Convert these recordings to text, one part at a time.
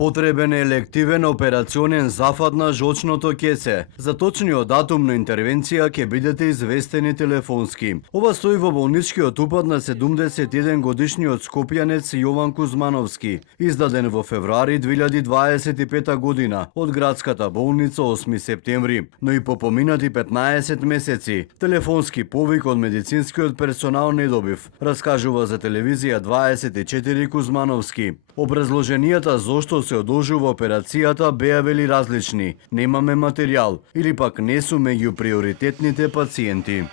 Потребен е елективен операционен зафат на жолчното кесе. За точниот датум на интервенција ќе бидете известени телефонски. Ова стои во болничкиот упат на 71 годишниот скопјанец Јован Кузмановски, издаден во февруари 2025 година од градската болница 8 септември. Но и по поминати 15 месеци, телефонски повик од медицинскиот персонал не добив, раскажува за телевизија 24 Кузмановски. Образложенијата зошто се одложува операцијата беа вели различни. Немаме материјал или пак не су меѓу приоритетните пациенти.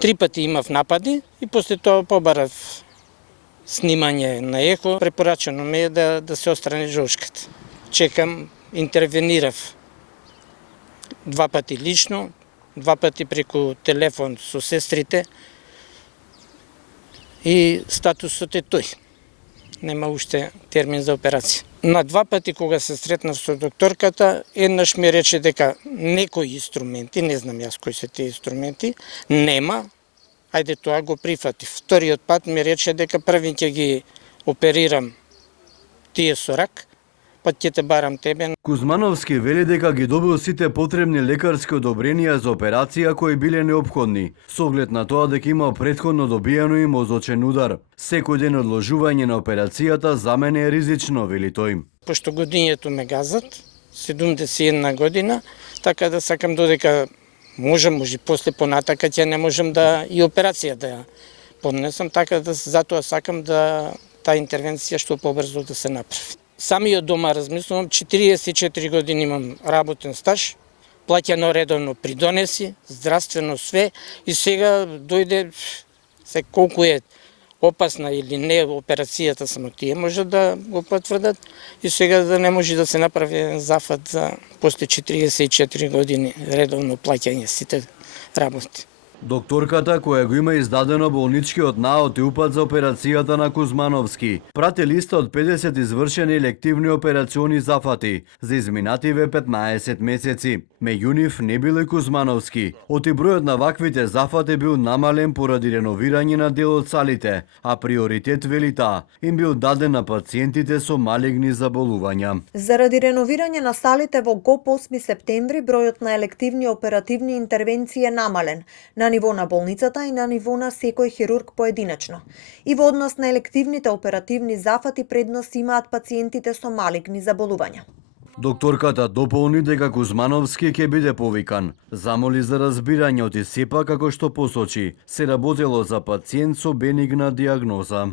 3 пати имав напади и после тоа побарав снимање на ехо. Препорачено ми е да се отстрани жолчката. Чекам, интервенирав 2 пати лично, 2 пати преку телефон со сестрите и статусот е тој. Нема уште термин за операција. На 2 пати кога се сретнав со докторката, еднаш ми рече дека некои инструменти, не знам јас кои се тие инструменти, нема, ајде тоа го прифатив. Вториот пат ми рече дека први ќе ги оперирам тие со рак, па ќе те барам тебе. Кузмановски вели дека ги добил сите потребни лекарски одобренија за операција кои биле неопходни, со оглед на тоа дека имал претходно добиено и мозочен удар. Секој ден одложување на операцијата за мене е ризично, вели тој. Пошто годињето ме газат, 71 година, така да сакам додека може после понатака ќе не можам да и операција да ја поднесам, така да затоа сакам да таа интервенција што побрзо да се направи. Самиот дома размислувам, 44 години имам работен стаж, плаќано редовно придонеси, здравствено све и сега дојде се колку е опасна или не операцијата, само тие може да го потврдат и сега да не може да се направи зафат за после 44 години редовно плаќање сите работи. Докторката, која го има издадено болничкиот наод и упат за операцијата на Кузмановски, прати листа од 50 извршени елективни операциони зафати за изминативе 15 месеци. Меѓу нив не бил и Кузмановски. Оти бројот на ваквите зафати бил намален поради реновирање на дел од салите, а приоритет, вели таа, им бил даден на пациентите со малигни заболувања. Заради реновирање на салите во ГОП 8 септември, бројот на елективни оперативни интервенции е намален на ниво на болницата и на ниво на секој хирург поединечно. И во однос на елективните оперативни зафати предност имаат пациентите со малигни заболувања. Докторката дополни дека Кузмановски ќе биде повикан. Замоли за разбирање, оти сепак, како што посочи, се работело за пациент со бенигна диагноза.